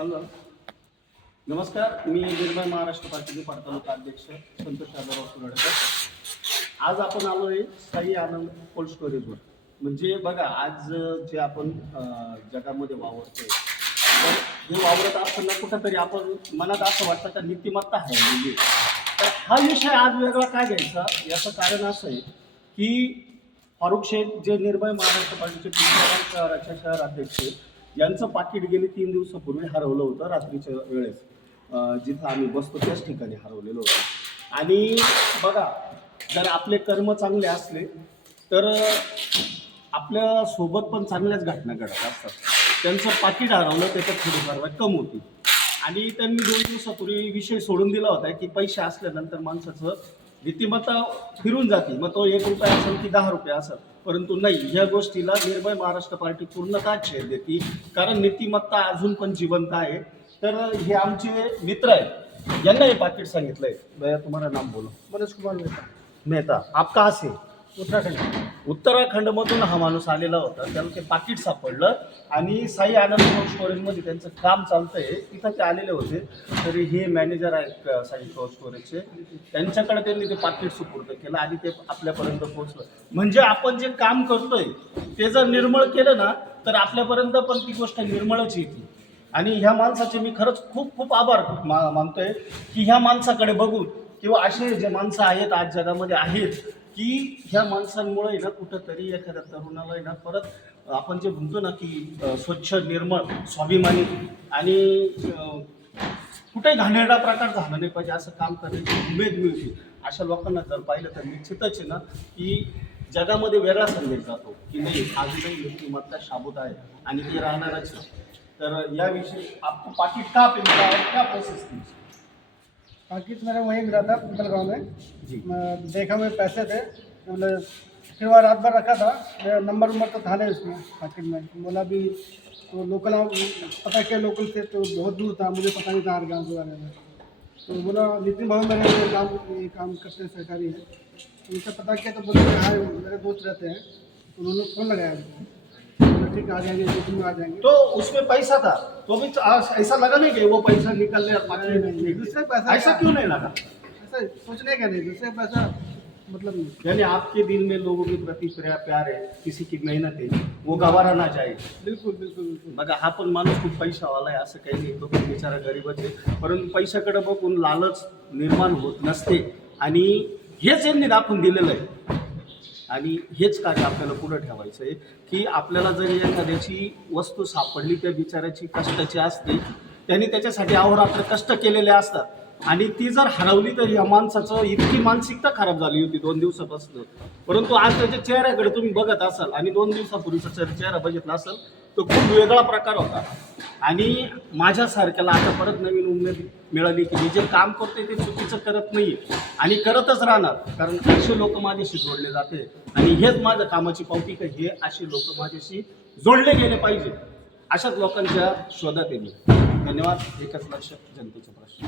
Hello. नमस्कार मी निर्भय महाराष्ट्र पार्टीचे तालुका अध्यक्ष संतोष यादवराव सुरडकर आज आपण आलो आहे साई आनंद कोल्ड स्टोरेजवर म्हणजे बघा आज जे आपण जगामध्ये वावरतोय तर हे वावरत असताना कुठंतरी आपण मनात असं वाटतं का नीतिमत्ता आहे म्हणजे? तर हा विषय आज वेगळा काय घ्यायचा? याचं कारण असं आहे की फारुख शेख जे निर्भय महाराष्ट्र पार्टीचे शहराचे शहर अध्यक्ष आहेत, यांचं पाकिट गेले तीन दिवसापूर्वी हरवलं होतं रात्रीच्या वेळेस. जिथं आम्ही बसतो त्याच ठिकाणी हरवलेलं होतं. आणि बघा जर आपले कर्म चांगले असले तर आपल्यासोबत पण चांगल्याच घटना घडत असतात. त्यांचं पाकिट हरवलं त्याच्यात थोडीफार रक्कम होती. आणि त्यांनी दोन दिवसापूर्वी विषय सोडून दिला होता की पैसे असल्यानंतर माणसाचं नीतिमत्ता फिरून जाते. मग तो एक रुपया असेल की दहा रुपये असेल. परंतु नाही ह्या गोष्टीला निर्भय महाराष्ट्र पार्टी पूर्णतः छेद देते? कारण नीतिमत्ता अजून पण जिवंत आहे. तर हे आमचे मित्र आहेत. यांना हे पाकिट सांगितलंय. भैया तुम्हाला नाम बोलो. मनोज कुमार मेहता. मेहता आप कहाँ से उत्तराखंड. उत्तराखंडमधून हा माणूस आलेला होता. त्याला ते पाकिट सापडलं आणि साई आनंद कोल्ड स्टोरेजमध्ये त्यांचं काम चालतंय. तिथं ते आलेले होते. तरी हे मॅनेजर आहेत साई कोल्ड स्टोरेजचे. त्यांच्याकडे त्यांनी ते पाकिट सुपूर्द केलं आणि ते आपल्यापर्यंत पोहोचलं. म्हणजे आपण जे काम करतोय ते जर निर्मळ केलं ना तर आपल्यापर्यंत पण ती गोष्ट निर्मळच येते. आणि ह्या माणसाचे मी खरंच खूप खूप आभार मा मानतोय की ह्या माणसाकडे बघून किंवा असे जे माणसं आहेत आज जगामध्ये आहेत की ह्या माणसांमुळे ना कुठंतरी एखाद्या तरुणाला आहे ना परत आपण जे म्हणतो ना की अ, स्वच्छ निर्मळ स्वाभिमानी आणि अ, कुठेही घाणेरडा प्रकार झाला नाही पाहिजे असं काम करण्याची उमेद मिळते. अशा लोकांना जर पाहिलं तर निश्चितच आहे ना की जगामध्ये वेगळा संदेश जातो की नाही आजही व्यक्तिमत्ता शाबूत आहे आणि ती राहणारच तर याविषयी आपण पाठी का पे मिला और क्या प्रोसेस पाकिट मेरा वहीं मिला था पिपल गाँव में। जी। मैं देखा हुए पैसे थे। मैंने फिर वहाँ रात भर रखा था। मेरा नंबर वंबर तो था नहीं उसमें पाकिट में। बोला भी तो लोकल पता किया लोकल से तो बहुत दूर था मुझे पता नहीं था हर गाँव के बारे में। तो बोला नितिन भाव मेरे काम ये काम करते हैं सरकारी है। तो उनसे पता किया तो बोले हाँ? मेरे दोस्त रहते हैं तो उन्होंने फ़ोन लगाया मुझे। ठीक आ जाएंगे आ जाएंगे। तो उसमें पैसा था। तो भी ऐसा लगा नहीं कि वो पैसा निकल नहीं, दूसरे पैसा ऐसा। क्यों नहीं लगा? ऐसा सोचने का नहीं दूसरे पैसा मतलब यानी आपके दिल में लोगों के प्रति प्या- प्यार है किसी की मेहनत है वो गवारा ना जाए। बिलकुल बिलकुल बिलकुल। बघा हा पण माणूस खूप पैशावाला आहे असं काही नाही. तो पण बिचारा गरीबच आहे. परंतु पैशाकडे बघून लालच निर्माण होत नसते. आणि हेच यांनी दाखवून दिलेलं आहे. आणि हेच कार्य आपल्याला पुढं ठेवायचं आहे की आपल्याला जरी एखाद्याची वस्तू सापडली त्या बिचाऱ्याची कष्टाची असते त्यांनी त्याच्यासाठी अहोरात्र कष्ट केलेले असतात. आणि ती जर हरवली तर या माणसाचं इतकी मानसिकता खराब झाली होती दोन दिवसापासून. परंतु आज त्याच्या चेहऱ्याकडे तुम्ही बघत असाल आणि दोन दिवसापूर्वीचा जर चेहरा बघितला असेल तो खूप वेगळा प्रकार होता. आणि माझ्यासारख्याला आता परत नवीन उमेद मिळाली की मी जे काम करतोय ते चुकीचं करत नाही आणि करतच राहणार कारण असे लोक माझ्याशी जोडले जाते. आणि हेच माझं कामाची पावती का हे असे लोक माझ्याशी जोडले गेले पाहिजे. अशाच लोकांच्या शोधात येईल धन्यवाद. एकच लक्ष जनतेचा प्रश्न.